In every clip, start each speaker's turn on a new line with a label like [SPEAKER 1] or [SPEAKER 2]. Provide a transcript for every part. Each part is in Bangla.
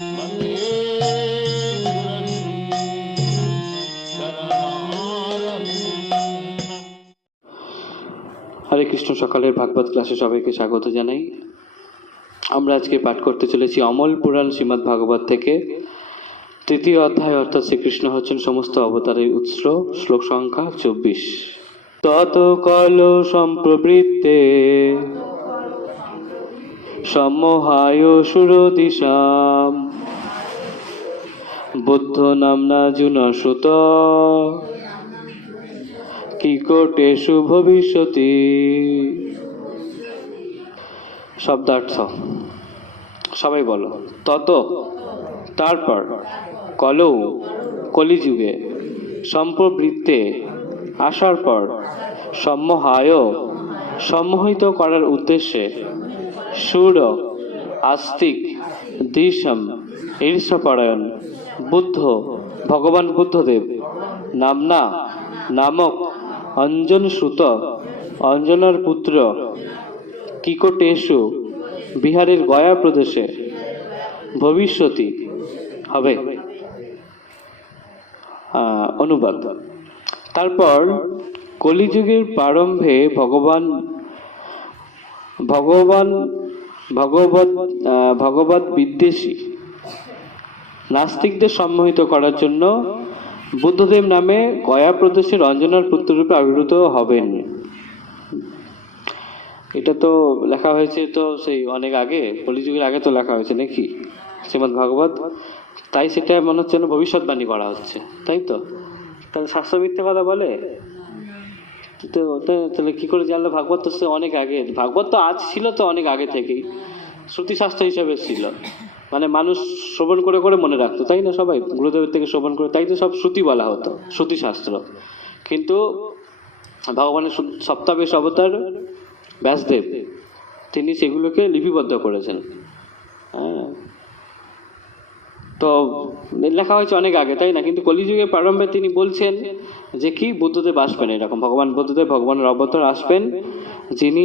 [SPEAKER 1] হরে কৃষ্ণ, সকালের ভাগবত ক্লাসে সবাইকে স্বাগত জানাই। আমরা আজকে পাঠ করতে চলেছি অমল পুরাণ শ্রীমৎ ভাগবত থেকে। তৃতীয় অধ্যায়, অর্থাৎ শ্রীকৃষ্ণ হচ্ছেন সমস্ত অবতারের উৎস, শ্লোক সংখ্যা চব্বিশ। তত কল সম্প্রবৃত্তে সম্মোহায় সুরদিশাম বুদ্ধ নামনা জুনসুত কিকটেষু ভবিষ্যতি। শব্দার্থ। সবাই বলো। তত, তারপর কলৌ, কলিযুগে, সম্প্রবৃত্তে, আসার পর সম্মোহায়, সম্মোহিত করার উদ্দেশ্যে সুর আস্তিক দিশম ঈর্ষাপরায়ণ, বুদ্ধ, ভগবান বুদ্ধদেব। নামনা নামক অঞ্জন সুত অঞ্জনার পুত্র, কিকটেশু, বিহারের গয়া প্রদেশে ভবিষ্যতি হবে। অনুবাদ। তারপর কলিযুগের প্রারম্ভে ভগবান ভগবান ভগবত ভগবত বিদ্বেষী। নাস্তিকদের সম্মোহিত করার জন্য বুদ্ধদেব নামে গয়া প্রদেশের অঞ্জনার পুত্ররূপে আবির্ভূত হবেন। এটা তো লেখা হয়েছে তো সেই অনেক আগে, কলিযুগের আগে তো লেখা হয়েছে নাকি? শ্রীমদ ভাগবত। তাই সেটা মনে হচ্ছে ভবিষ্যৎবাণী করা হচ্ছে, তাই তো? তাহলে শাস্ত্র মিথ্যে কথা বলে? তো তাহলে কি করে জানলো? ভাগবত তো সে অনেক আগে, ভাগবত তো আজ ছিল তো অনেক আগে থেকেই। শ্রুতি শাস্ত্র হিসাবে ছিল। মানে মানুষ শ্রবণ করে করে মনে রাখতো, তাই না সবাই? গুরুদেবের থেকে শ্রবণ করে, তাই তো সব শ্রুতি বলা হতো শ্রুতি শাস্ত্র কিন্তু ভগবানের সপ্তাবেশ অবতার ব্যাসদেব, তিনি সেগুলোকে লিপিবদ্ধ করেছেন। হ্যাঁ। তো লেখা হয়েছে অনেক আগে, তাই না? কিন্তু কলিযুগের প্রারম্ভে তিনি বলছেন যে কি? বুদ্ধদেব আসবেন এরকম, ভগবান বুদ্ধদেব, ভগবানের অবতার আসবেন। যিনি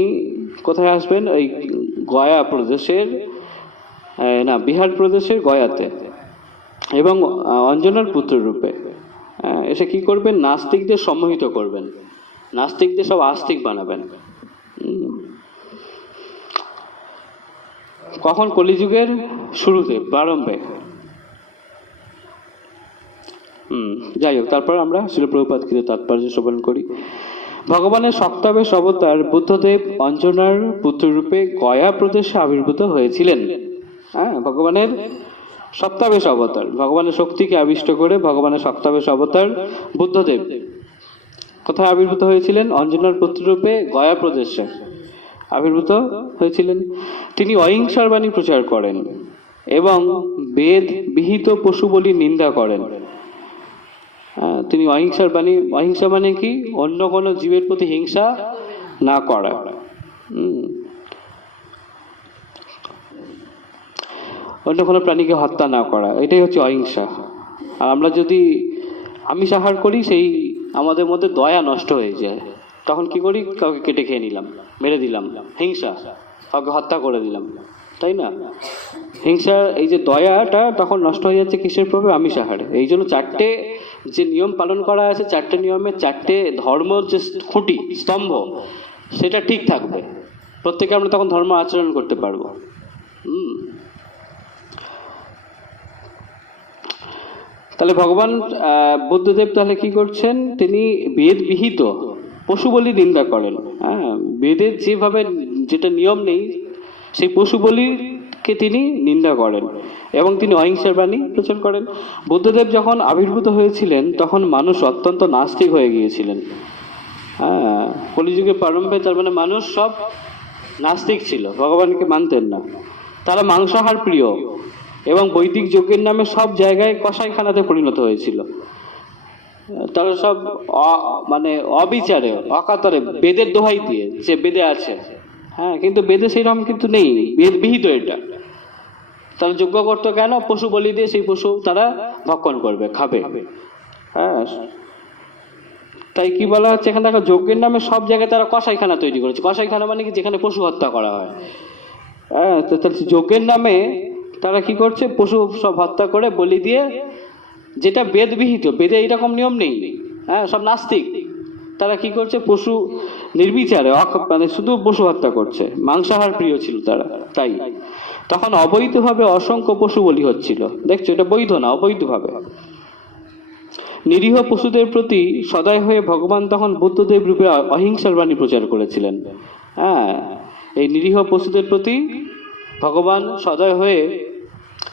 [SPEAKER 1] কোথায় আসবেন? ওই গয়া প্রদেশের না, বিহার প্রদেশের গয়াতে। এবং অঞ্জনার পুত্র রূপে। এসে কি করবেন? নাস্তিকদের সম্মোহিত করবেন। নাস্তিকদের সব আস্তিক বানাবেন। কখন? কলিযুগের শুরুতে, প্রারম্ভে। যাই হোক তারপর আমরা শিলপ্রভুপাত কৃত তাৎপর্য শ্রবণ করি। ভগবানের সপ্তাবেশ অবতার বুদ্ধদেব অঞ্জনার পুত্ররূপে গয়া প্রদেশে আবির্ভূত হয়েছিলেন। হ্যাঁ ভগবানের সপ্তাবেশ অবতার ভগবানের শক্তিকে আবিষ্ট করে ভগবানের সপ্তাবেশ অবতার বুদ্ধদেব কোথায় আবির্ভূত হয়েছিলেন? অঞ্জনার পুত্ররূপে গয়া প্রদেশে আবির্ভূত হয়েছিলেন। তিনি অহিংসার বাণী প্রচার করেন এবং বেদ বিহিত পশু বলি নিন্দা করেন। তিনি অহিংসার বাণী, অহিংসা মানে কি? অন্য কোনো জীবের প্রতি হিংসা না করা। অন্য কোনো প্রাণীকে হত্যা না করা, এটাই হচ্ছে অহিংসা। আর আমরা যদি আমিষ আহার করি, সেই আমাদের মধ্যে দয়া নষ্ট হয়ে যায়। তখন কি করি? কাউকে কেটে খেয়ে নিলাম, মেরে দিলাম, হিংসা, কাউকে হত্যা করে দিলাম, তাই না? হিংসা, এই যে দয়াটা তখন নষ্ট হয়ে যাচ্ছে কিসের প্রভাবে? আমিষ আহারে। এই জন্য চারটে যে নিয়ম পালন করা আছে, চারটে নিয়মে চারটে ধর্ম যে খুঁটি, স্তম্ভ, সেটা ঠিক থাকবে। প্রত্যেকে আমরা তখন ধর্ম আচরণ করতে পারব। তাহলে ভগবান বুদ্ধদেব তাহলে কি করছেন? তিনি বেদ বিহিত, পশু বলি নিন্দা করেন। হ্যাঁ বেদের যেভাবে যেটা নিয়ম নেই, সেই পশু বলিকে তিনি নিন্দা করেন এবং তিনি অহিংসার বাণী প্রচার করেন। বুদ্ধদেব যখন আবির্ভূত হয়েছিলেন, তখন মানুষ অত্যন্ত নাস্তিক হয়ে গিয়েছিলেন। হ্যাঁ কলিযুগের প্রারম্ভে তার মানে মানুষ সব নাস্তিক ছিল, ভগবানকে মানতেন না। তারা মাংসাহার প্রিয় এবং বৈদিক যজ্ঞের নামে সব জায়গায় কসাইখানাতে পরিণত হয়েছিল। তারা সব মানে অবিচারে, অকাতরে বেদের দোহাই দিয়ে যে বেদে আছে। হ্যাঁ কিন্তু বেদে সেইরকম কিন্তু নেই, বেদ বিহিত এটা। তারা যজ্ঞ করতো কেন? পশু বলি দিয়ে সেই পশু তারা ভক্ষণ করবে খাবে। হ্যাঁ? তাই কি বলা হচ্ছে এখানে? দেখো যজ্ঞের নামে সব জায়গায় তারা কসাইখানা তৈরি করেছে। কসাইখানা মানে কি? যেখানে পশু হত্যা করা হয়। হ্যাঁ? যজ্ঞের নামে তারা কি করছে? পশু সব হত্যা করে বলি দিয়ে যেটা বেদবিহিত বেদে এরকম নিয়ম নেই। হ্যাঁ? সব নাস্তিক। তারা কি করছে? পশু নির্বিচারে মানে শুধু পশু হত্যা করছে। মাংসাহার প্রিয় ছিল তারা তাই। তখন অবৈধভাবে অসংখ্য পশু বলি হচ্ছিল। দেখছ, এটা বৈধ না, অবৈধভাবে। নিরীহ পশুদের প্রতি সদয় হয়ে ভগবান তখন বুদ্ধদেব রূপে অহিংসার বাণী প্রচার করেছিলেন। হ্যাঁ এই নিরীহ পশুদের প্রতি ভগবান সদয় হয়ে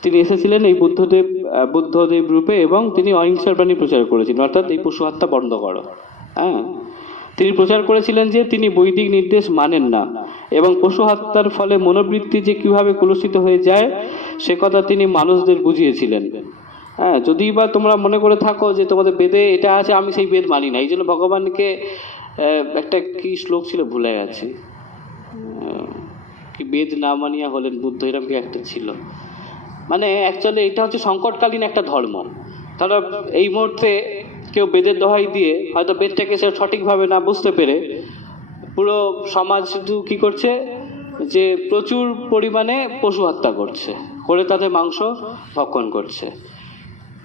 [SPEAKER 1] তিনি এসেছিলেন এই বুদ্ধদেব বুদ্ধদেব রূপে এবং তিনি অহিংসার বাণী প্রচার করেছিলেন। অর্থাৎ এই পশু হত্যা বন্ধ করো। হ্যাঁ তিনি প্রচার করেছিলেন যে তিনি বৈদিক নির্দেশ মানেন না এবং পশু হত্যার ফলে মনোবৃত্তি যে কীভাবে কলুষিত হয়ে যায়, সে কথা তিনি মানুষদের বুঝিয়েছিলেন। হ্যাঁ যদি বা তোমরা মনে করে থাকো যে তোমাদের বেদে এটা আছে, আমি সেই বেদ মানি না। এই জন্য ভগবানকে একটা কি শ্লোক ছিল, ভুলে গেছে। কি বেদ না মানিয়া হলেন বুদ্ধ এরকম একটা ছিল। মানে অ্যাকচুয়ালি এটা হচ্ছে সংকটকালীন একটা ধর্ম। তারা এই মুহূর্তে কেউ বেদের দোহাই দিয়ে হয়তো বেদটাকে সে সঠিকভাবে না বুঝতে পেরে পুরো সমাজ শুধু কি করছে যে প্রচুর পরিমাণে পশু হত্যা করছে, করে তাদের মাংস ভক্ষণ করছে।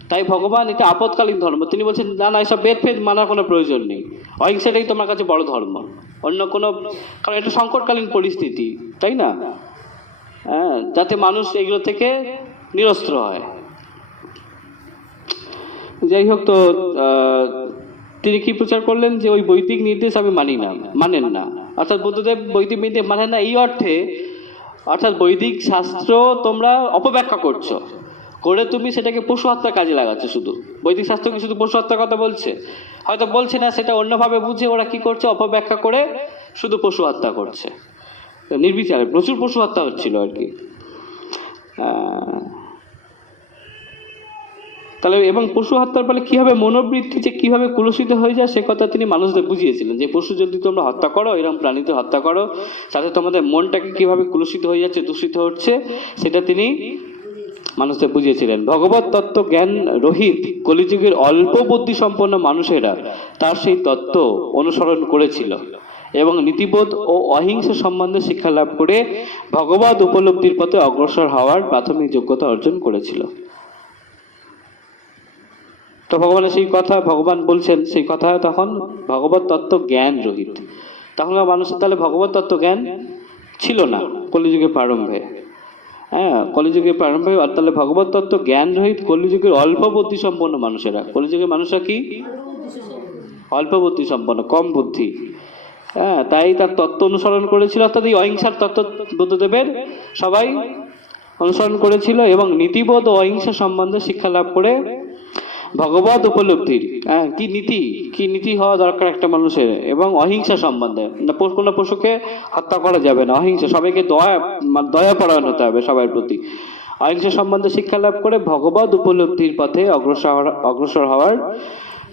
[SPEAKER 1] তাই ভগবান এটা আপৎকালীন ধর্ম। তিনি বলছেন, না না, এসব বেদ ফেদ মানার কোনো প্রয়োজন নেই। অহিংসাটাই তোমার কাছে বড় ধর্ম। অন্য কোনো কারণ এটা সংকটকালীন পরিস্থিতি, তাই না? হ্যাঁ যাতে মানুষ এগুলো থেকে নিরস্ত্র হয়। যাই হোক তো তিনি কি প্রচার করলেন যে ওই বৈদিক নির্দেশ আমি মানি না, মানেন না? অর্থাৎ বুদ্ধদেব বৈদিক নির্দেশ মানেন না, এই অর্থে, অর্থাৎ বৈদিক শাস্ত্র তোমরা অপব্যাখ্যা করছ। করে তুমি সেটাকে পশু হত্যার কাজে লাগাচ্ছ শুধু। বৈদিক শাস্ত্র কি শুধু পশু হত্যার কথা বলছে? হয়তো বলছে না, সেটা অন্যভাবে বুঝে ওরা কি করছে, অপব্যাখ্যা করে শুধু পশু হত্যা করছে। নির্বিচারে প্রচুর পশু হত্যা হচ্ছিল আর কি। তাহলে এবং পশু হত্যার ফলে কীভাবে মনোবৃত্তি যে কীভাবে কুলসিত হয়ে যায় সে কথা তিনি মানুষদের বুঝিয়েছিলেন যে পশু যদি তোমরা হত্যা করো, এরকম প্রাণীতে হত্যা করো তাতে তোমাদের মনটাকে কীভাবে কুলসিত হয়ে যাচ্ছে, দূষিত হচ্ছে, সেটা তিনি মানুষদের বুঝিয়েছিলেন। ভগবত তত্ত্ব জ্ঞান রহিত কলিযুগের অল্প বুদ্ধি সম্পন্ন মানুষেরা তার সেই তত্ত্ব অনুসরণ করেছিল এবং নীতিবোধ ও অহিংস সম্বন্ধে শিক্ষা লাভ করে ভগবত উপলব্ধির পথে অগ্রসর হওয়ার প্রাথমিক যোগ্যতা অর্জন করেছিল। তো ভগবানের সেই কথা, ভগবান বলছেন, সেই কথা তখন ভগবত তত্ত্ব জ্ঞান রহিত। তখনকার মানুষের তাহলে ভগবত তত্ত্ব জ্ঞান ছিল না কলিযুগের প্রারম্ভে। হ্যাঁ কলিযুগে প্রারম্ভে তাহলে ভগবত তত্ত্ব জ্ঞান রহিত কলিযুগের অল্প বুদ্ধি সম্পন্ন মানুষেরা। কলিযুগের মানুষরা কি? অল্প বুদ্ধি সম্পন্ন, কম বুদ্ধি। হ্যাঁ তাই তার তত্ত্ব অনুসরণ করেছিল, অর্থাৎ এই অহিংসার তত্ত্ব বুদ্ধদেবের সবাই অনুসরণ করেছিল এবং নীতিবোধ ও অহিংসা সম্বন্ধে শিক্ষা লাভ করে ভগবত উপলব্ধির হ্যাঁ কি নীতি? কি নীতি হওয়া দরকার একটা মানুষের? এবং অহিংসা সম্বন্ধে। কোনো পশুকে হত্যা করা যাবে না। অহিংসা। সবাইকে দয়া দয়া পরায়ণ হতে হবে সবার প্রতি। অহিংসা সম্বন্ধে শিক্ষা লাভ করে ভগবত উপলব্ধির পথে অগ্রসর অগ্রসর হওয়ার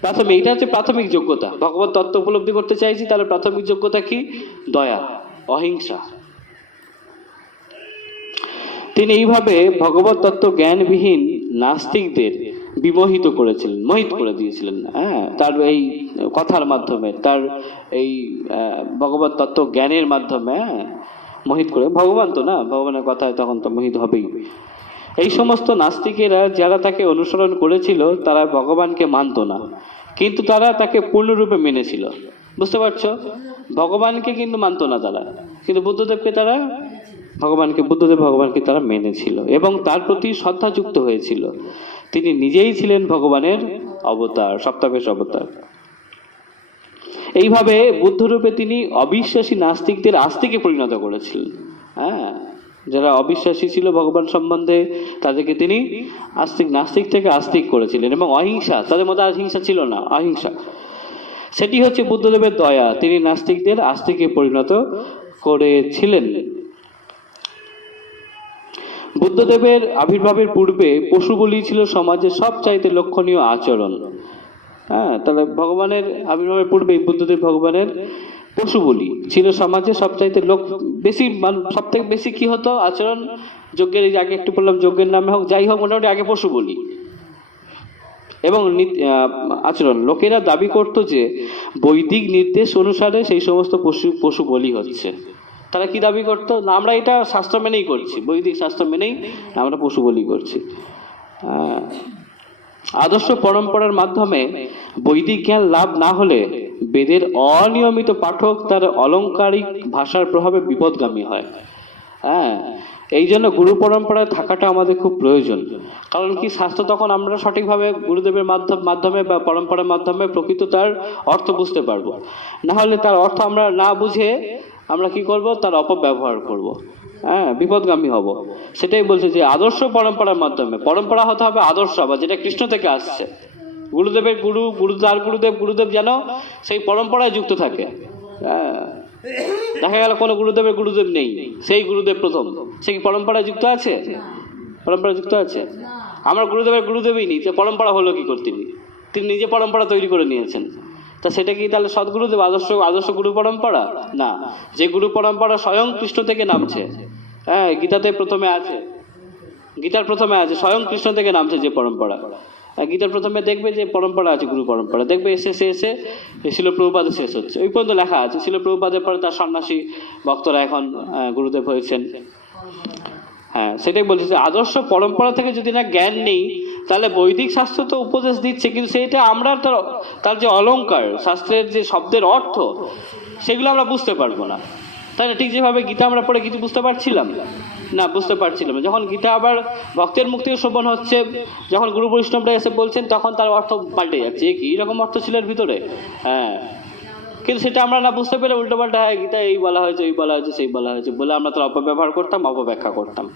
[SPEAKER 1] প্রাথমিক এটা হচ্ছে প্রাথমিক যোগ্যতা। ভগবত তত্ত্ব উপলব্ধি করতে চাইছি, তাহলে প্রাথমিক যোগ্যতা কি? দয়া, অহিংসা। তিনি এইভাবে ভগবত তত্ত্ব জ্ঞানবিহীন নাস্তিকদের বিমোহিত করেছিলেন, মোহিত করে দিয়েছিলেন। হ্যাঁ তার এই কথার মাধ্যমে, তার এই ভগবত তত্ত্ব জ্ঞানের মাধ্যমে হ্যাঁ মোহিত করে। ভগবান তো না, ভগবানের কথায় তখন তো মোহিত হবেই। এই সমস্ত নাস্তিকেরা যারা তাকে অনুসরণ করেছিল, তারা ভগবানকে মানতো না। কিন্তু তারা তাকে পূর্ণরূপে মেনেছিল। বুঝতে পারছ? ভগবানকে কিন্তু মানতো না তারা। কিন্তু বুদ্ধদেবকে তারা, ভগবানকে, বুদ্ধদেব ভগবানকে তারা মেনেছিল এবং তার প্রতি শ্রদ্ধাযুক্ত হয়েছিল। তিনি নিজেই ছিলেন ভগবানের অবতার সপ্তাবেশ অবতার। এইভাবে বুদ্ধরূপে তিনি অবিশ্বাসী নাস্তিকদের আস্তিকে পরিণত করেছিলেন। হ্যাঁ যারা অবিশ্বাসী ছিল ভগবান সম্বন্ধে, তাদেরকে তিনি আস্তিক, নাস্তিক থেকে আস্তিক করেছিলেন এবং অহিংসা, তাদের মধ্যে আর হিংসা ছিল না, অহিংসা। সেটি হচ্ছে বুদ্ধদেবের দয়া। তিনি নাস্তিকদের আস্তিকে পরিণত করেছিলেন। বুদ্ধদেবের আবির্ভাবের পূর্বে পশু বলি ছিল সমাজের সবচাইতে লক্ষণীয় আচরণ। হ্যাঁ তাহলে ভগবানের আবির্ভাবের পূর্বেই বুদ্ধদেব ভগবানের পশু বলি ছিল সমাজে সবচাইতে লোক, বেশি সব থেকে বেশি কি হতো আচরণ? যজ্ঞের এই আগে একটু বললাম, যজ্ঞের নামে হোক, যাই হোক, মোটামুটি আগে পশু বলি এবং আচরণ, লোকেরা দাবি করতো যে বৈদিক নির্দেশ অনুসারে সেই সমস্ত পশু পশু বলি হচ্ছে। তারা কি দাবি করতো? না, আমরা এটা শাস্ত্র মেনেই করছি, বৈদিক শাস্ত্র মেনেই আমরা পশু বলি করছি। আদর্শ পরম্পরার মাধ্যমে বৈদিক জ্ঞান লাভ না হলে বেদের অনিয়মিত পাঠক তার অলংকারিক ভাষার প্রভাবে বিপদগামী হয়। হ্যাঁ এই জন্য গুরু পরম্পরায় থাকাটা আমাদের খুব প্রয়োজন। কারণ কি, শাস্ত্র তখন আমরা সঠিকভাবে গুরুদেবের মাধ্যম মাধ্যমে বা পরম্পরার মাধ্যমে প্রকৃত তার অর্থ বুঝতে পারব। না হলে তার অর্থ আমরা না বুঝে আমরা কি করব? তার অপব্যবহার করব। হ্যাঁ বিপদগামী হব। সেটাই বলছে যে আদর্শ পরম্পরার মাধ্যমে, পরম্পরা হতে হবে আদর্শ, বা যেটা কৃষ্ণ থেকে আসছে। গুরুদেবের গুরু গুরু তার গুরুদেব গুরুদেব যেন সেই পরম্পরায় যুক্ত থাকে। হ্যাঁ দেখা গেল কোনো গুরুদেবের গুরুদেব নেই, সেই গুরুদেব প্রথম। সে কি পরম্পরায় যুক্ত আছে? পরম্পরা যুক্ত আছে? আমার গুরুদেবের গুরুদেবই নেই, তো পরম্পরা হলো কি করে তিনি তিনি নিজে পরম্পরা তৈরি করে নিয়েছেন। তা সেটা কি তাহলে সদ্গুরুদেব আদর্শ আদর্শ গুরু পরম্পরা? না। যে গুরু পরম্পরা স্বয়ং কৃষ্ণ থেকে নামছে। হ্যাঁ গীতাতে প্রথমে আছে। গীতার প্রথমে আছে, স্বয়ং কৃষ্ণ থেকে নামছে যে পরম্পরা। গীতার প্রথমে দেখবে যে পরম্পরা আছে, গুরু পরম্পরা। দেখবে এসে এসে এসে এই শিল প্রভুপাদে শেষ হচ্ছে। ওই পর্যন্ত লেখা আছে। শিল প্রভুপাদের পরে তার সন্ন্যাসী, ভক্তরা এখন গুরুদেব হয়েছেন। হ্যাঁ সেটাই বলছি যে আদর্শ পরম্পরা থেকে যদি না জ্ঞান নেই তাহলে বৈদিক শাস্ত্র তো উপদেশ দিচ্ছে, কিন্তু সেটা আমরা তার তার যে অলঙ্কার শাস্ত্রের যে শব্দের অর্থ, সেগুলো আমরা বুঝতে পারব না। তাই না ঠিক যেভাবে গীতা আমরা পড়ে কিছু বুঝতে পারছিলাম? না, বুঝতে পারছিলাম। যখন গীতা আবার ভক্তের থেকে শ্রবণ হচ্ছে, যখন গুরু বৈষ্ণবরা এসে বলছেন, তখন তার অর্থ পাল্টে যাচ্ছে। কি? এরকম অর্থ ছিল এর ভিতরে? হ্যাঁ। কিন্তু সেটা আমরা না বুঝতে পেরে উল্টো পাল্টা হ্যাঁ গীতা এই বলা হয়েছে এই বলা হয়েছে, সেই বলা হয়েছে বলে আমরা তার অপব্যবহার করতাম, অপব্যাখ্যা করতাম।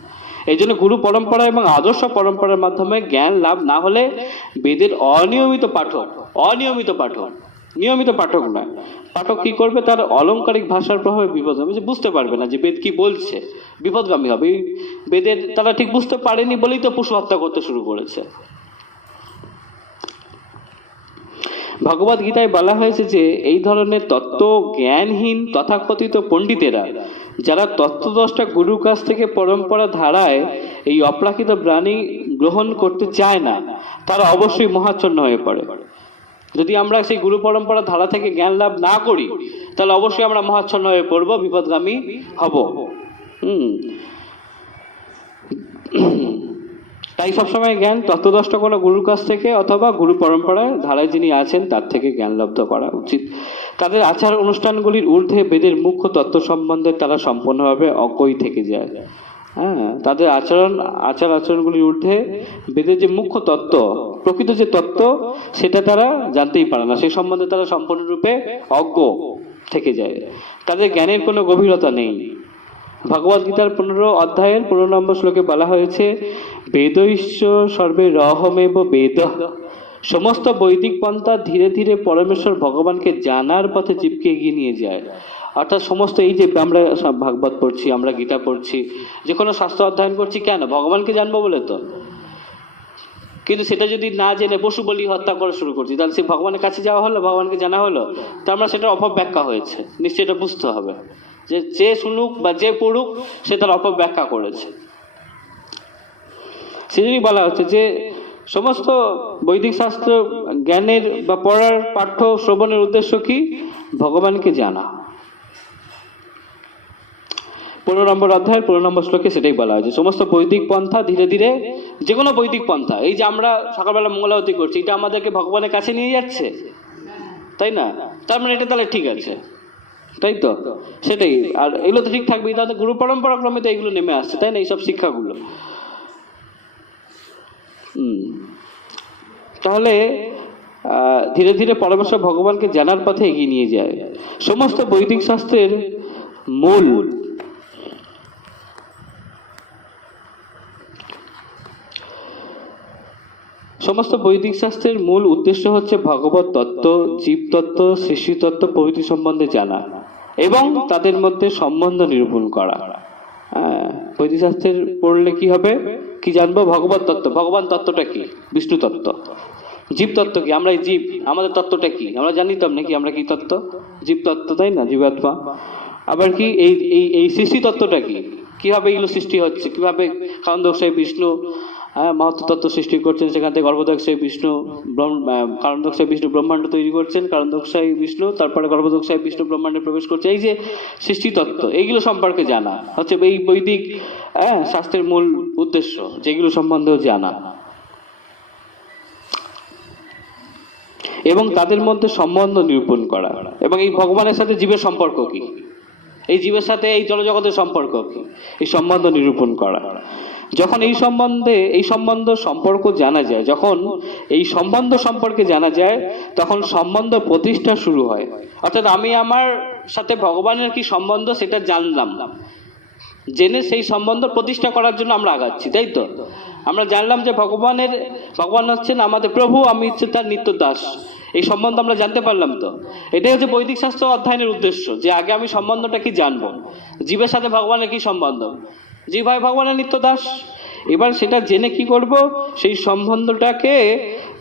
[SPEAKER 1] এই জন্য গুরু পরম্পরা এবং আদর্শ পরম্পরার মাধ্যমে জ্ঞান লাভ না হলে বেদের অনিয়মিত পাঠক অনিয়মিত পাঠক, নিয়মিত পাঠক না পাঠক কি করবে? তার অলংকারিক ভাষার প্রভাবে বিপদ হবে। যে বুঝতে পারবে না যে বেদ কি বলছে। বিপদগামী হবে। বেদের, তারা ঠিক বুঝতে পারেনি বলেই তো পশু হত্যা করতে শুরু করেছে। ভগবত গীতায় বলা হয়েছে যে, এই ধরনের তত্ত্ব জ্ঞানহীন তথাকথিত পণ্ডিতেরা যারা তত্ত্বদষ্টা গুরুর কাছ থেকে পরম্পরা ধারায় এই অপ্রাকৃত প্রাণী গ্রহণ করতে চায় না, তারা অবশ্যই মহাচ্ছন্ন হয়ে পড়ে। যদি আমরা সেই গুরু পরম্পরা ধারা থেকে জ্ঞান লাভ না করি, তাহলে অবশ্যই আমরা মহাচ্ছন্ন হয়ে পড়ব, বিপদগামী হব। হুম। তাই সবসময় জ্ঞান তত্ত্বদষ্ট কোনো গুরুর কাছ থেকে অথবা গুরু পরম্পরায় ধারায় যিনি আছেন, তার থেকে জ্ঞান লব্ধ করা উচিত। তাদের আচার অনুষ্ঠানগুলির ঊর্ধ্বে বেদের মুখ্য তত্ত্ব সম্বন্ধে তারা সম্পূর্ণভাবে অজ্ঞই থেকে যায়। হ্যাঁ তাদের আচরণ, আচার আচরণগুলির ঊর্ধ্বে বেদের যে মুখ্য তত্ত্ব, প্রকৃত যে তত্ত্ব, সেটা তারা জানতেই পারে না। সে সম্বন্ধে তারা সম্পূর্ণরূপে অজ্ঞ থেকে যায়। তাদের জ্ঞানের কোনো গভীরতা নেই। ভগবদ গীতার পনেরো অধ্যায়ের পনেরো নম্বর শ্লোকে বলা হয়েছে বেদৈশ্য সর্বে রহমেব বেদ। সমস্ত বৈদিক পন্থা ধীরে ধীরে পরমেশ্বর ভগবানকে জানার পথে জীবকে এগিয়ে নিয়ে যায়। অর্থাৎ সমস্ত এই যে আমরা ভাগবত পড়ছি, আমরা গীতা পড়ছি, যে কোনো শাস্ত্র অধ্যয়ন করছি, কেন? ভগবানকে জানব বলে তো। কিন্তু সেটা যদি না জেনে পশু বলি হত্যা করা শুরু করছি, তাহলে সে ভগবানের কাছে যাওয়া হলো, ভগবানকে জানা হলো, তো আমরা সেটা অপব্যাখ্যা হয়েছে। নিশ্চয়ই এটা বুঝতে হবে। যে যে শুনুক বা যে পড়ুক, সে তার অপব্যাখ্যা করেছে। সেজন্যই বলা হচ্ছে যে সমস্ত বৈদিক শাস্ত্র জ্ঞানের বা পড়ার পাঠ্য শ্রবণের উদ্দেশ্য কি? ভগবানকে জানা। পনেরো নম্বর অধ্যায়ের পনেরো নম্বর শ্লোকে সেটাই বলা হয়েছে। সমস্ত বৈদিক পন্থা ধীরে ধীরে যে কোনো বৈদিক পন্থা, এই যে আমরা সকালবেলা মঙ্গলাবতী করছি, এটা আমাদেরকে ভগবানের কাছে নিয়ে যাচ্ছে? তাই না? তার মানে এটা তাহলে ঠিক আছে। তাই তো? সেটাই। আর এগুলো তো ঠিক থাকবে তাহলে গুরু পরম্পরা ক্রমে তো এগুলো নেমে আসছে, তাই না? এইসব শিক্ষাগুলো। তাহলে ধীরে ধীরে পরমেশ্বর ভগবানকে জানার পথে এগিয়ে নিয়ে যায়। সমস্ত বৈদিক শাস্ত্রের মূল। সমস্ত বৈদিক শাস্ত্রের মূল উদ্দেশ্য হচ্ছে ভগবত তত্ত্ব জীবতত্ত্ব সৃষ্টি তত্ত্ব প্রভৃতি সম্বন্ধে জানা এবং তাদের মধ্যে সম্বন্ধ নিরূপণ করা। বৈদিক শাস্ত্রের পড়লে কি হবে? কি জানব? ভগবত তত্ত্ব। ভগবান তত্ত্বটা কি? বিষ্ণু তত্ত্ব। জীব তত্ত্ব কি? আমরা এই জীব, আমাদের তত্ত্বটা কি? আমরা জানিতাম নাকি আমরা কি তত্ত্ব? জীব তত্ত্ব, তাই না? জীবাত্মা। আবার কি, এই এই সৃষ্টি তত্ত্বটা কি? কীভাবে এগুলো সৃষ্টি হচ্ছে? কীভাবে কারণ বিষ্ণু হ্যাঁ মহত্ব তত্ত্ব সৃষ্টি করছেন সেখান থেকে গর্ভদক্ষায় বিষ্ণু আহ, কারণদক্ষায় বিষ্ণু ব্রহ্মাণ্ড তৈরি করছেন কারণ কারণদক্ষায় বিষ্ণু তারপরে গর্ভদক্ষায় বিষ্ণু ব্রহ্মাণ্ডে প্রবেশ করছে। এই যে সৃষ্টি তত্ত্ব এইগুলো সম্পর্কে জানা। হচ্ছে এই বৈদিক হ্যাঁ শাস্ত্রের মূল উদ্দেশ্য যেগুলো সম্বন্ধেও জানা। এবং তাদের মধ্যে সম্বন্ধ নিরূপণ করা। এবং এই ভগবানের সাথে জীবের সম্পর্ক কি? এই জীবের সাথে এই জলজগতের সম্পর্ক কি? এই সম্বন্ধ নিরূপণ করা। যখন এই সম্বন্ধে, এই সম্বন্ধ সম্পর্ক জানা যায়, যখন এই সম্বন্ধ সম্পর্কে জানা যায়, তখন সম্বন্ধ প্রতিষ্ঠা শুরু হয়। অর্থাৎ আমি আমার সাথে ভগবানের কি সম্বন্ধ সেটা জানলাম। জেনে সেই সম্বন্ধ প্রতিষ্ঠা করার জন্য আমরা আগাচ্ছি, তাই তো? আমরা জানলাম যে ভগবানের, ভগবান হচ্ছেন আমাদের প্রভু, আমি হচ্ছে তার নিত্য দাস এই সম্বন্ধ আমরা জানতে পারলাম তো? এটাই হচ্ছে বৈদিক শাস্ত্র অধ্যয়নের উদ্দেশ্য, যে আগে আমি সম্বন্ধটা কি জানব? জীবের সাথে ভগবানের কি সম্বন্ধ? জীব ভাই, ভগবানের নিত্য দাস এবার সেটা জেনে কি করব? সেই সম্বন্ধটাকে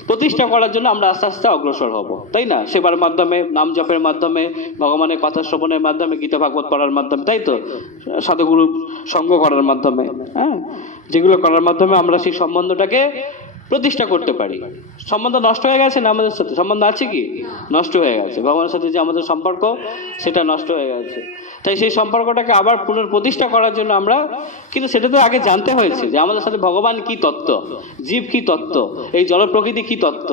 [SPEAKER 1] প্রতিষ্ঠা করার জন্য আমরা আস্তে আস্তে অগ্রসর হব, তাই না? সেবার মাধ্যমে, নাম জপের মাধ্যমে, ভগবানের কথা শ্রবণের মাধ্যমে, গীতা ভাগবত পড়ার মাধ্যমে, তাই তো? সাধুগুরু সঙ্গ করার মাধ্যমে হ্যাঁ? যেগুলো করার মাধ্যমে আমরা সেই সম্বন্ধটাকে প্রতিষ্ঠা করতে পারি। সম্বন্ধ নষ্ট হয়ে গেছে না আমাদের সাথে? সম্বন্ধ আছে কি? নষ্ট হয়ে গেছে। ভগবানের সাথে যে আমাদের সম্পর্ক, সেটা নষ্ট হয়ে গেছে। তাই সেই সম্পর্কটাকে আবার পুনঃপ্রতিষ্ঠা করার জন্য আমরা, কিন্তু সেটা তো আগে জানতে হয়েছে যে আমাদের সাথে ভগবান কি তত্ত্ব? জীব কি তত্ত্ব? এই জল প্রকৃতি কি তত্ত্ব?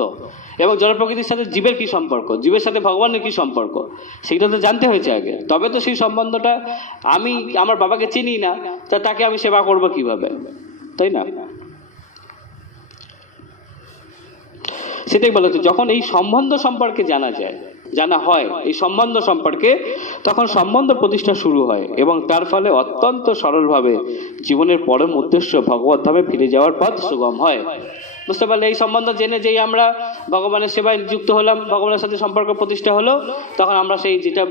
[SPEAKER 1] এবং জল প্রকৃতির সাথে জীবের কি সম্পর্ক? জীবের সাথে ভগবানের কি সম্পর্ক? সেটা তো জানতে হয়েছে আগে। তবে তো সেই সম্বন্ধটা আমি, আমার বাবাকে চিনি না, তা তাকে আমি সেবা করব কীভাবে? তাই না? সেটাই বলা হচ্ছে, যখন এই সম্বন্ধ সম্পর্কে জানা যায়, জানা হয়, এই সম্বন্ধ সম্পর্কে, তখন সম্বন্ধ প্রতিষ্ঠা শুরু হয় এবং তার ফলে অত্যন্ত সরলভাবে জীবনের পরম উদ্দেশ্য ভগবত ধামে ফিরে যাওয়ার পথ সুগম হয়। বুঝতে পারলে, এই সম্বন্ধ জেনে যেই আমরা ভগবানের সেবায় যুক্ত হলাম, ভগবানের সাথে সম্পর্ক প্রতিষ্ঠা হলো, তখন আমরা সেই যেটা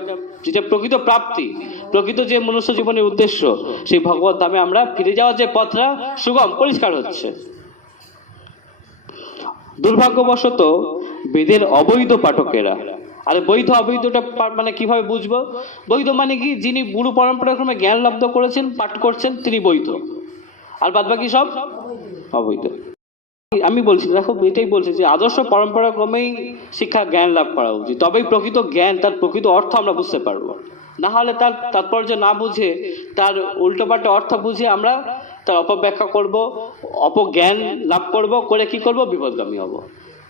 [SPEAKER 1] যেটা প্রকৃত প্রাপ্তি, প্রকৃত যে মনুষ্য জীবনের উদ্দেশ্য, সেই ভগবত ধামে আমরা ফিরে যাওয়ার যে পথটা সুগম, পরিষ্কার হচ্ছে। দুর্ভাগ্যবশত বেদের অবৈধ পাঠকেরা। আর বৈধ অবৈধটা মানে কীভাবে বুঝব? বৈধ মানে কি? যিনি গুরু পরম্পরাক্রমে জ্ঞান লব্ধ করেছেন, পাঠ করছেন, তিনি বৈধ। আর বাদ বাকি সব অবৈধ। আমি বলছি, দেখো, এটাই বলছি যে আদর্শ পরম্পরা ক্রমেই শিক্ষা জ্ঞান লাভ করা উচিত। তবেই প্রকৃত জ্ঞান, তার প্রকৃত অর্থ আমরা বুঝতে পারব। না হলে তার তাৎপর্য না বুঝে, তার উল্টোপাল্টা অর্থ বুঝে আমরা তার অপব্যাখ্যা করব, অপজ্ঞান লাভ করব, করে কি করব? বিপদগামী হব।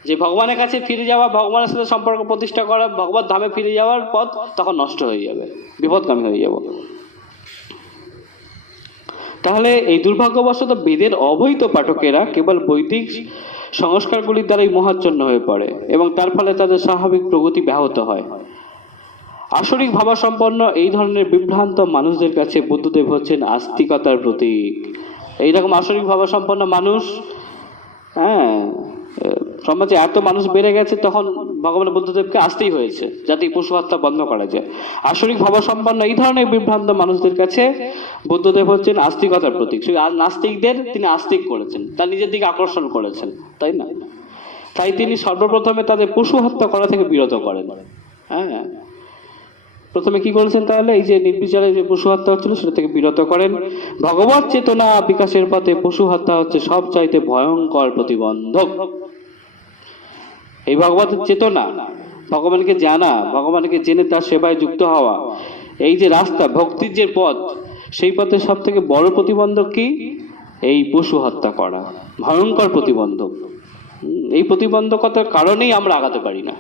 [SPEAKER 1] যে ভগবানের কাছে ফিরে যাওয়া, ভগবানের সাথে সম্পর্ক প্রতিষ্ঠা করা, ভগবত ধামে ফিরে যাওয়ার পথ তখন নষ্ট হয়ে যাবে, বিপদগামী হয়ে যাব। তাহলে এই দুর্ভাগ্যবশত বেদের অবৈধ পাঠকেরা কেবল বৈদিক সংস্কারগুলির দ্বারাই মহাচ্ছন্ন হয়ে পড়ে এবং তার ফলে তাদের স্বাভাবিক প্রগতি ব্যাহত হয়। আসরিক ভাবাসম্পন্ন এই ধরনের বিভ্রান্ত মানুষদের কাছে বুদ্ধদেব হচ্ছেন আস্তিকতার প্রতীক। এইরকম আসরিক ভাবাসম্পন্ন মানুষ হ্যাঁ সমাজে এত মানুষ বেড়ে গেছে, তখন ভগবান বুদ্ধদেবকে আসতেই হয়েছে, যাতে পশু হত্যা বন্ধ করা যায়। আসরিক ভাবাসম্পন্ন এই ধরনের বিভ্রান্ত মানুষদের কাছে বুদ্ধদেব হচ্ছেন আস্তিকতার প্রতীক। নাস্তিকদের তিনি আস্তিক করেছেন, তার নিজের দিকে আকর্ষণ করেছেন, তাই না? তাই তিনি সর্বপ্রথমে তাদের পশু হত্যা করা থেকে বিরত করেন। হ্যাঁ প্রথমে কি করেছেন তাহলে? এই যে নির্বিচারে যে পশু হত্যা হচ্ছিল, সেটা থেকে বিরত করেন। ভগবত চেতনা বিকাশের পথে পশু হত্যা হচ্ছে সব চাইতে ভয়ঙ্কর প্রতিবন্ধক। এই ভগবতের চেতনা, ভগবানকে জানা, ভগবানকে জেনে তার সেবায় যুক্ত হওয়া, এই যে রাস্তা, ভক্তির যে পথ, সেই পথে সব থেকে বড় প্রতিবন্ধক কি? এই পশু হত্যা করা, ভয়ঙ্কর প্রতিবন্ধক। এই প্রতিবন্ধকতার কারণেই আমরা আগাতে পারি না।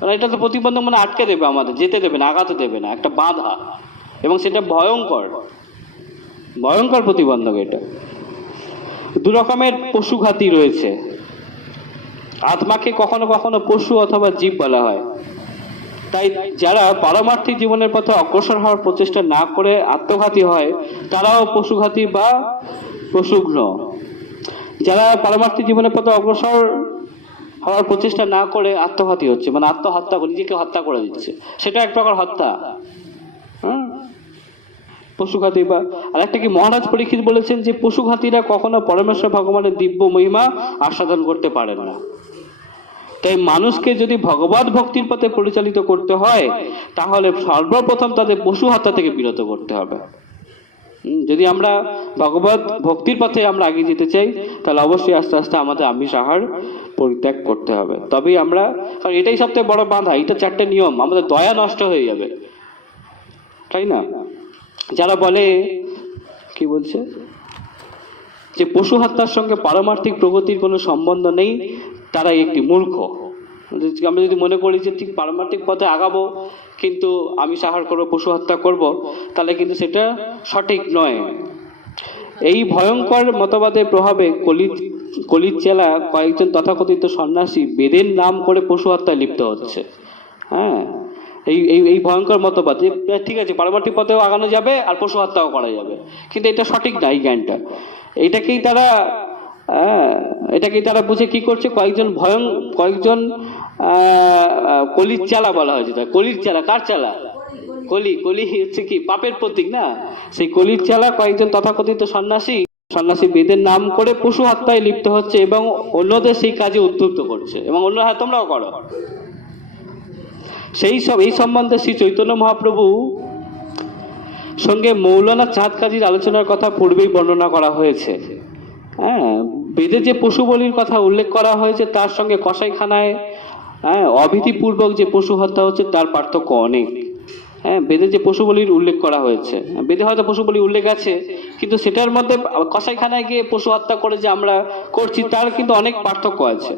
[SPEAKER 1] কারণ এটা তো প্রতিবন্ধক মানে আটকে দেবে আমাদের, যেতে দেবে না আগাতে দেবে না, একটা বাধা। এবং সেটা ভয়ঙ্কর। ভয়ঙ্কর প্রতিবন্ধক এটা। দু রকমের পশুঘাতী রয়েছে। আত্মাকে কখনো কখনো পশু অথবা জীব বলা হয়। তাই যারা পারমার্থিক জীবনের পথে অগ্রসর হওয়ার প্রচেষ্টা না করে আত্মঘাতী হয়, তারাও পশুঘাতী বা পশুঘ্ন। যারা পারমার্থিক জীবনের পথে অগ্রসর হওয়ার প্রচেষ্টা না করে আত্মঘাতী হচ্ছে মানে আত্মহত্যা নিজেকে হত্যা করে দিচ্ছে। সেটা এক প্রকার হত্যা। হ্যাঁ? পশুঘাতী বা আর একটা কি মহারাজ পরীক্ষিত বলেছেন যে পশুঘাতীরা কখনো পরমেশ্বর ভগবানের দিব্য মহিমা আস্বাদন করতে পারে না। তাই মানুষকে যদি ভগবত ভক্তির পথে পরিচালিত করতে হয়, তাহলে সর্বপ্রথম তাদের পশু হত্যা থেকে বিরত করতে হবে। যদি আমরা ভগবত ভক্তির পথে আমরা আগে যেতে চাই, তাহলে অবশ্যই আস্তে আস্তে আমাদের আমিষ আহার পরিত্যাগ করতে হবে। তবেই আমরা, কারণ এটাই সবথেকে বড় বাধা, এটা চারটে নিয়ম, আমাদের দয়া নষ্ট হয়ে যাবে। তাই না? যারা বলে, কি বলছে? যে পশু হত্যার সঙ্গে পারমার্থিক প্রগতির কোনো সম্বন্ধ নেই, তারাই একটি মূর্খ। আমরা যদি মনে করি যে ঠিক পারমার্থিক পথে আগাবো কিন্তু আমি সাহার করব পশু হত্যা করব তাহলে কিন্তু সেটা সঠিক নয়। এই ভয়ঙ্কর মতবাদের প্রভাবে কলিত কলিত জেলা কয়েকজন তথাকথিত সন্ন্যাসী বেদের নাম করে পশু হত্যায় লিপ্ত হচ্ছে। হ্যাঁ? এই এই এই ভয়ঙ্কর মতবাদ যে ঠিক আছে পারমার্থিক পথেও আগানো যাবে আর পশু হত্যাও করা যাবে কিন্তু এটা সঠিক না এই জ্ঞানটা। এইটাকেই তারা আহ, এটাকেই তারা বুঝে কি করছে কয়েকজন ভয়ং কয়েকজন কলির চালা বলা হয়েছে তা কলির চালা কার চালা? কলি কলি হচ্ছে কি পাপের প্রতীক না? সেই কলির চালা কয়েকজন তথাকথিত সন্ন্যাসী সন্ন্যাসী বেদের নাম করে পশু হত্যায় লিপ্ত হচ্ছে এবং অন্যদের সেই কাজে উদ্বুদ্ধ করছে। এবং অন্য হ্যাঁ তোমরাও করো। সেই সব এই সম্বন্ধে শ্রী চৈতন্য মহাপ্রভু সঙ্গে মৌলানা চাঁদ কাজীর আলোচনার কথা পূর্বেই বর্ণনা করা হয়েছে। হ্যাঁ বেদে যে পশু বলির কথা উল্লেখ করা হয়েছে তার সঙ্গে কসাইখানায় হ্যাঁ অভীতিপূর্বক যে পশু হত্যা হচ্ছে তার পার্থক্য অনেক। হ্যাঁ বেদে যে পশু বলির উল্লেখ করা হয়েছে বেদে হয়তো পশু বলির উল্লেখ আছে কিন্তু সেটার মধ্যে কসাইখানায় গিয়ে পশু হত্যা করে যে আমরা করছি তার কিন্তু অনেক পার্থক্য আছে।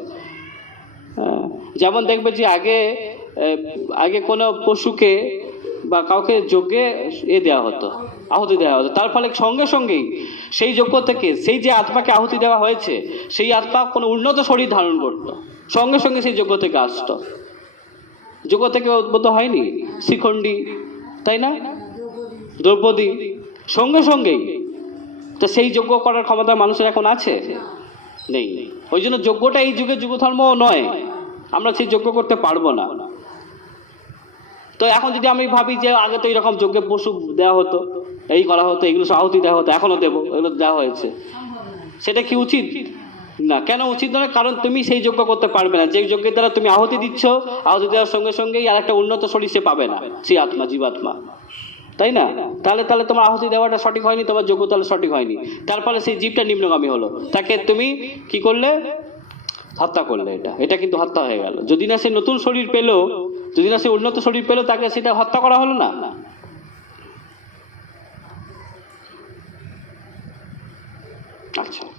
[SPEAKER 1] হ্যাঁ, যেমন দেখবে যে আগে আগে কোনো পশুকে বা কাউকে যজ্ঞে এ দেওয়া হতো আহুতি দেওয়া হতো। তার ফলে সঙ্গে সঙ্গেই সেই যজ্ঞ থেকে সেই যে আত্মাকে আহুতি দেওয়া হয়েছে সেই আত্মা কোনো উন্নত শরীর ধারণ করতো। সঙ্গে সঙ্গে সেই যজ্ঞ থেকে আসতো। যজ্ঞ থেকে উদ্ভূত হয়নি। শিখণ্ডী, তাই না? দ্রৌপদী, সঙ্গে সঙ্গেই। তো সেই যজ্ঞ করার ক্ষমতা মানুষের এখন আছে? নেই। ওই জন্য যজ্ঞটা এই যুগে যুগ ধর্ম নয়। আমরা সেই যজ্ঞ করতে পারব না। তো এখন যদি আমি ভাবি যে আগে তো এইরকম যজ্ঞে পশু দেওয়া হতো, এই করা হতো, এগুলো সব আহুতি দেওয়া হতো এখনও দেবো, এগুলো দেওয়া হয়েছে। সেটা কি উচিত? না, কেন উচিত নয়? কারণ তুমি সেই যজ্ঞ করতে পারবে না। যে যজ্ঞের দ্বারা তুমি আহুতি দিচ্ছ, আহুতি দেওয়ার সঙ্গে সঙ্গেই আর একটা উন্নত শরীর সে পাবে না, সেই আত্মা, জীবাত্মা। তাই না? তাহলে তাহলে তোমার আহুতি দেওয়াটা সঠিক হয়নি, তোমার যোগ্য তাহলে সঠিক হয়নি। তার ফলে সেই জীবটা নিম্নগামী হলো। তাকে তুমি কি করলে? হত্যা করলে এটা। এটা কিন্তু হত্যা হয়ে গেল। যদি না সে নতুন শরীর পেল, যদি না সে উন্নত শরীর পেল, তাকে সেটা হত্যা করা হলো না? আচ্ছা।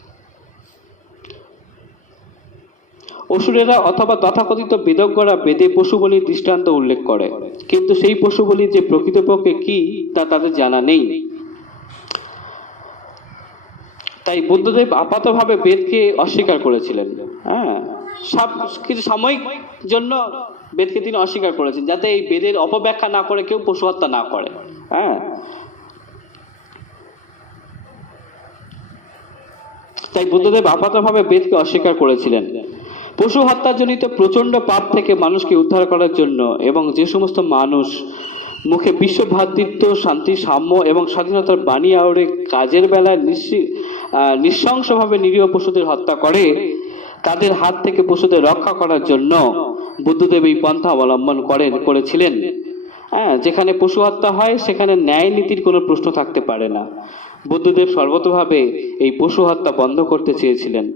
[SPEAKER 1] অসুরেরা অথবা তথাকথিত বেদজ্ঞরা বেদে পশু বলির দৃষ্টান্ত উল্লেখ করে। কিন্তু সেই পশু বলি যে প্রকৃতপক্ষে কি, তা তাদের জানা নেই। তাই বুদ্ধদেব আপাতভাবে বেদকে অস্বীকার করেছিলেন। হ্যাঁ কিছু সাময়িক জন্য বেদকে তিনি অস্বীকার করেছেন, যাতে এই বেদের অপব্যাখ্যা না করে কেউ পশু হত্যা না করে। হ্যাঁ। তাই বুদ্ধদেব আপাতভাবে বেদকে অস্বীকার করেছিলেন। পশু হত্যাজনিত প্রচণ্ড পাপ থেকে মানুষকে উদ্ধার করার জন্য এবং যে সমস্ত মানুষ মুখে বিশ্ব ভ্রাতৃত্ব, শান্তি, সাম্য এবং স্বাধীনতার বাণী আওড়ে কাজের বেলায় নৃশংসভাবে নিরীহ পশুদের হত্যা করে, তাদের হাত থেকে পশুদের রক্ষা করার জন্য বুদ্ধদেব এই পন্থা অবলম্বন করেন, করেছিলেন। হ্যাঁ যেখানে পশু হত্যা হয়, সেখানে ন্যায় নীতির কোনো প্রশ্ন থাকতে পারে না। বুদ্ধদেব সর্বতভাবে এই পশু হত্যা বন্ধ করতে চেয়েছিলেন।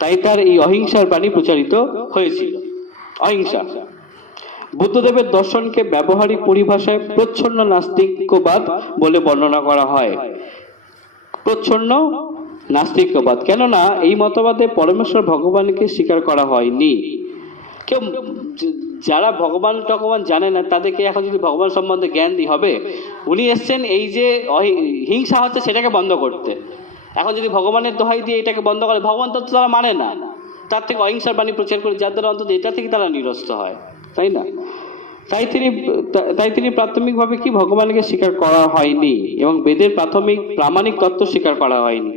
[SPEAKER 1] তাই তার এই অহিংসার বাণী প্রচারিত হয়েছিল। অহিংসা। বুদ্ধদেবের দর্শনকে ব্যবহারিক পরিভাষায় প্রচ্ছন্ন নাস্তিকবাদ বলে বর্ণনা করা হয়। প্রচ্ছন্ন নাস্তিকবাদ কেননা এই মতবাদে পরমেশ্বর ভগবানকে স্বীকার করা হয়নি। কেউ যারা ভগবান টগবান জানে না, তাদেরকে এখন যদি ভগবান সম্বন্ধে জ্ঞান দিই, হবে? উনি এসছেন এই যে হিংসা হচ্ছে সেটাকে বন্ধ করতে। এখন যদি ভগবানের দোহাই দিয়ে এটাকে বন্ধ করে, ভগবান তো তারা মানে না। তার থেকে অহিংসার বাণী প্রচার করে যার দ্বারা অন্তত এটা থেকে তারা নিরস্ত হয়, তাই না? তাই তিনি তাই তিনি প্রাথমিকভাবে কি ভগবানকে স্বীকার করা হয়নি এবং বেদের প্রাথমিক প্রামাণিক তত্ত্ব স্বীকার করা হয়নি।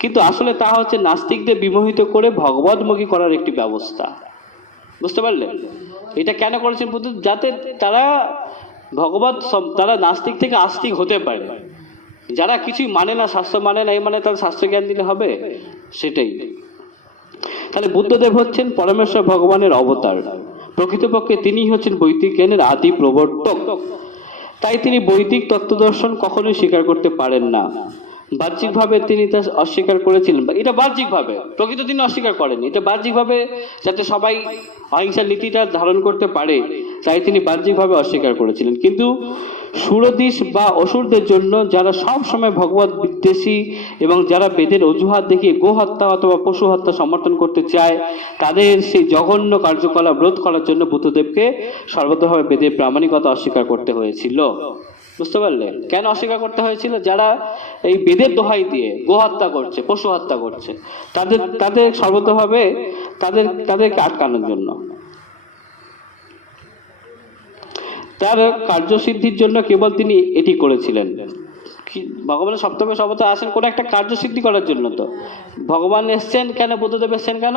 [SPEAKER 1] কিন্তু আসলে তা হচ্ছে নাস্তিকদের বিমোহিত করে ভগবতমুখী করার একটি ব্যবস্থা। বুঝতে পারলে? এটা কেন করেছেন? যাতে তারা ভগবত তারা নাস্তিক থেকে আস্তিক হতে পারে। যারা কিছুই মানে না শাস্ত্র মানে না, এই মানে তার শাস্ত্র জ্ঞান দিলে হবে? সেটাই। তাহলে বুদ্ধদেব হচ্ছেন পরমেশ্বর ভগবানের অবতার। প্রকৃতপক্ষে তিনি হচ্ছেন বৈদিক জ্ঞানের আদি প্রবর্তক। তাই তিনি বৈদিক তত্ত্বদর্শন কখনোই স্বীকার করতে পারেন না। বাহ্যিকভাবে তিনি তা অস্বীকার করেছিলেন। এটা বাহ্যিকভাবে, প্রকৃত তিনি অস্বীকার করেন এটা বাহ্যিকভাবে যাতে সবাই অহিংসার নীতিটা ধারণ করতে পারে, তাই তিনি বাহ্যিকভাবে অস্বীকার করেছিলেন। কিন্তু সুরদিশ বা অসুরদের জন্য যারা সব সময় ভগবত বিদ্বেষী এবং যারা বেদের অজুহাত দেখিয়ে গো হত্যা অথবা পশু হত্যা সমর্থন করতে চায়, তাদের সেই জঘন্য কার্যকলাপ রোধ করার জন্য বুদ্ধদেবকে সর্বতভাবে বেদের প্রামাণিকতা অস্বীকার করতে হয়েছিল। বুঝতে পারলেন? কেন অস্বীকার করতে হয়েছিল? যারা এই বেদের দোহাই দিয়ে গো হত্যা করছে, পশু হত্যা করছে, তাদের তাদের সর্বতভাবে তাদের, তাদেরকে আটকানোর জন্য। তার কার্যসিদ্ধির জন্য কেবল তিনি এটি করেছিলেন। ভগবানের সপ্তমে সবতা আসেন কোনো একটা কার্যসিদ্ধি করার জন্য তো। ভগবান এসছেন কেন, বুদ্ধদেব এসছেন কেন?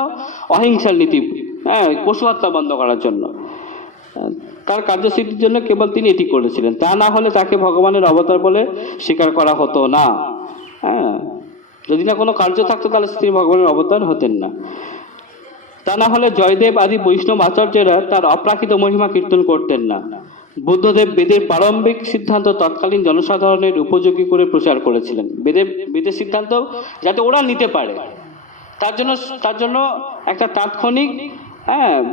[SPEAKER 1] অহিংসার নীতি হ্যাঁ পশু হত্যা বন্ধ করার জন্য। তার কার্যসিদ্ধির জন্য কেবল তিনি এটি করেছিলেন। তা না হলে তাকে ভগবানের অবতার বলে স্বীকার করা হতো না। হ্যাঁ যদি না কোনো কার্য থাকতো, তাহলে তিনি ভগবানের অবতার হতেন না। তা না হলে জয়দেব আদি বৈষ্ণব আচার্যরা তার অপ্রাকৃত মহিমা কীর্তন করতেন না। বুদ্ধদেব বেদের প্রারম্ভিক সিদ্ধান্ত তৎকালীন জনসাধারণের উপযোগী করে প্রচার করেছিলেন। বেদের বেদের সিদ্ধান্ত যাতে ওরা নিতে পারে। তার জন্য তার জন্য একটা তাৎক্ষণিক হ্যাঁ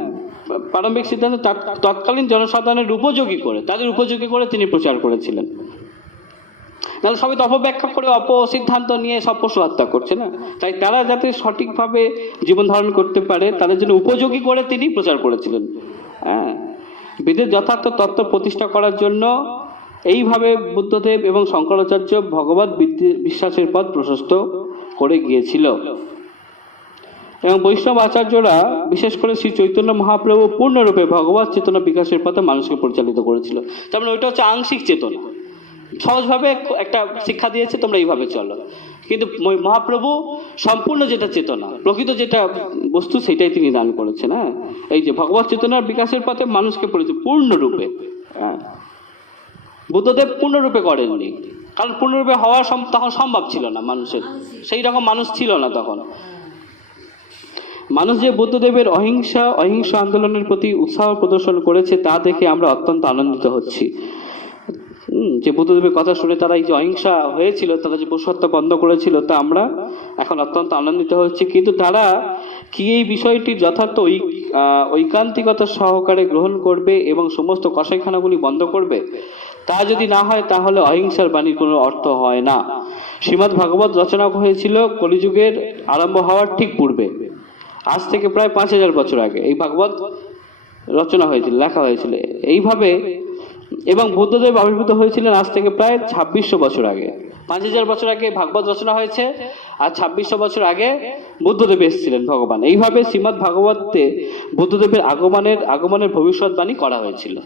[SPEAKER 1] প্রারম্ভিক সিদ্ধান্ত তাৎ- তৎকালীন জনসাধারণের উপযোগী করে, তাদের উপযোগী করে তিনি প্রচার করেছিলেন। নাহলে সবাই তো অপব্যাখ্যা করে অপসিদ্ধান্ত নিয়ে সব পশু হত্যা করছে না? তাই তারা যাতে সঠিকভাবে জীবন ধারণ করতে পারে, তাদের জন্য উপযোগী করে তিনি প্রচার করেছিলেন। হ্যাঁ বেদের যথার্থ তত্ত্ব প্রতিষ্ঠা করার জন্য এইভাবে বুদ্ধদেব এবং শঙ্করাচার্য ভগবত বিশ্বাসের পথ প্রশস্ত করে গিয়েছিল। এবং বৈষ্ণব আচার্যরা, বিশেষ করে শ্রী চৈতন্য মহাপ্রভু পূর্ণরূপে ভগবত চেতনা বিকাশের পথে মানুষকে পরিচালিত করেছিল। তার মানে ওইটা হচ্ছে আংশিক চেতনা। সহজভাবে একটা শিক্ষা দিয়েছে, তোমরা এইভাবে চলো। কিন্তু মহাপ্রভু সম্পূর্ণ যেটা চেতনা, প্রকৃত যেটা বস্তু সেটাই তিনি দান করেছেন হ্যাঁ? এই যে ভগবত চেতনার বিকাশের পথে মানুষকে পরিচয় পূর্ণরূপে হ্যাঁ? বুদ্ধদেব পূর্ণরূপে করেননি, কারণ পূর্ণরূপে হওয়া তখন সম্ভব ছিল না মানুষের, সেই রকম মানুষ ছিল না তখন। মানুষ যে বুদ্ধদেবের অহিংসা, অহিংস আন্দোলনের প্রতি উৎসাহ প্রদর্শন করেছে, তা দেখে আমরা অত্যন্ত আনন্দিত হচ্ছি। যে বুদ্ধদেবের কথা শুনে তারা এই যে অহিংসা হয়েছিল, তারা যে পশু বন্ধ করেছিল, তা আমরা এখন অত্যন্ত আনন্দিত হচ্ছি। কিন্তু তারা কি এই বিষয়টি যথার্থ ঐ- ঐকান্তিকতা সহকারে গ্রহণ করবে এবং সমস্ত কসাইখানাগুলি বন্ধ করবে? তা যদি না হয়, তাহলে অহিংসার বাণীর কোনো অর্থ হয় না। শ্রীমৎ ভাগবত রচনা হয়েছিল, কলিযুগের আরম্ভ হওয়ার ঠিক পূর্বে। আজ থেকে প্রায় পাঁচ হাজার বছর আগে। এই ভাগবত রচনা হয়েছিল, লেখা হয়েছিল। এইভাবে এবং বুদ্ধদেব আবির্ভূত হয়েছিলেন আজ থেকে প্রায় ছাব্বিশশো বছর আগে। পাঁচ হাজার বছর আগে ভাগবত রচনা হয়েছে, আর ছাব্বিশশো বছর আগে বুদ্ধদেব এসেছিলেন ভগবান। এইভাবে শ্রীমৎ ভাগবতে বুদ্ধদেবের আগমনের আগমনের ভবিষ্যৎবাণী করা হয়েছিল।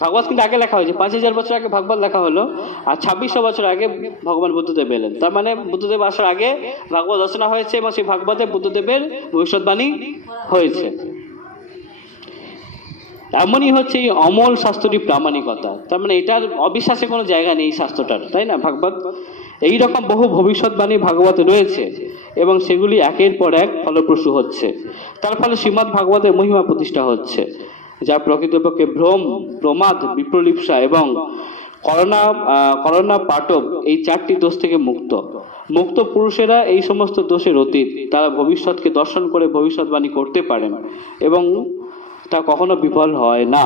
[SPEAKER 1] ভাগবত কিন্তু আগে লেখা হয়েছে, পাঁচ হাজার বছর আগে ভাগবত লেখা হলো, আর ছাব্বিশশো বছর আগে ভগবান বুদ্ধদেব এলেন। তার মানে বুদ্ধদেব আসার আগে ভাগবত রচনা হয়েছে এবং সেই ভাগবতে বুদ্ধদেবের ভবিষ্যৎবাণী হয়েছে। এমনই হচ্ছে এই অমল শাস্ত্রটি প্রামাণিকতা। তার মানে এটার অবিশ্বাসে কোনো জায়গা নেই শাস্ত্রটার, তাই না, ভাগবত? এই রকম বহু ভবিষ্যৎবাণী ভাগবত রয়েছে এবং সেগুলি একের পর এক ফলপ্রসূ হচ্ছে। তার ফলে শ্রীমদ্ ভাগবতের মহিমা প্রতিষ্ঠা হচ্ছে, যা প্রকৃতপক্ষে ভ্রম প্রমাদ, বিপ্রলিপসা এবং করোনা করোনা পাটব এই চারটি দোষ থেকে মুক্ত। মুক্ত পুরুষেরা এই সমস্ত দোষের অতীত, তারা ভবিষ্যৎকে দর্শন করে ভবিষ্যৎবাণী করতে পারেন এবং তা কখনো বিফল হয় না।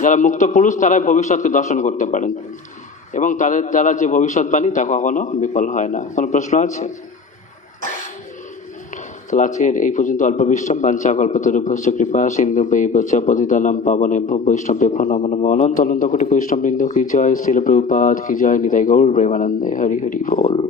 [SPEAKER 1] যারা মুক্ত পুরুষ তারা ভবিষ্যৎকে দর্শন করতে পারেন। এবং তাদের দ্বারা যে ভবিষ্যৎবাণী, তা কখনো বিফল হয় না। কোনো প্রশ্ন আছে? তাহলে আজকের এই পর্যন্ত অল্প বিশ্রাম। বাঞ্ছা কল্পতরুভস্য কৃপা, সিন্ধু বৈবচ পতিতানাম পাবনে বৈষ্ণবে নম অনন্ত অনন্ত কোটি বৈষ্ণব বৃন্দ কি জয় শিল প্রভুপাদ, কি জয় নিতাই গৌর প্রেমানন্দে। হরি হরি বল।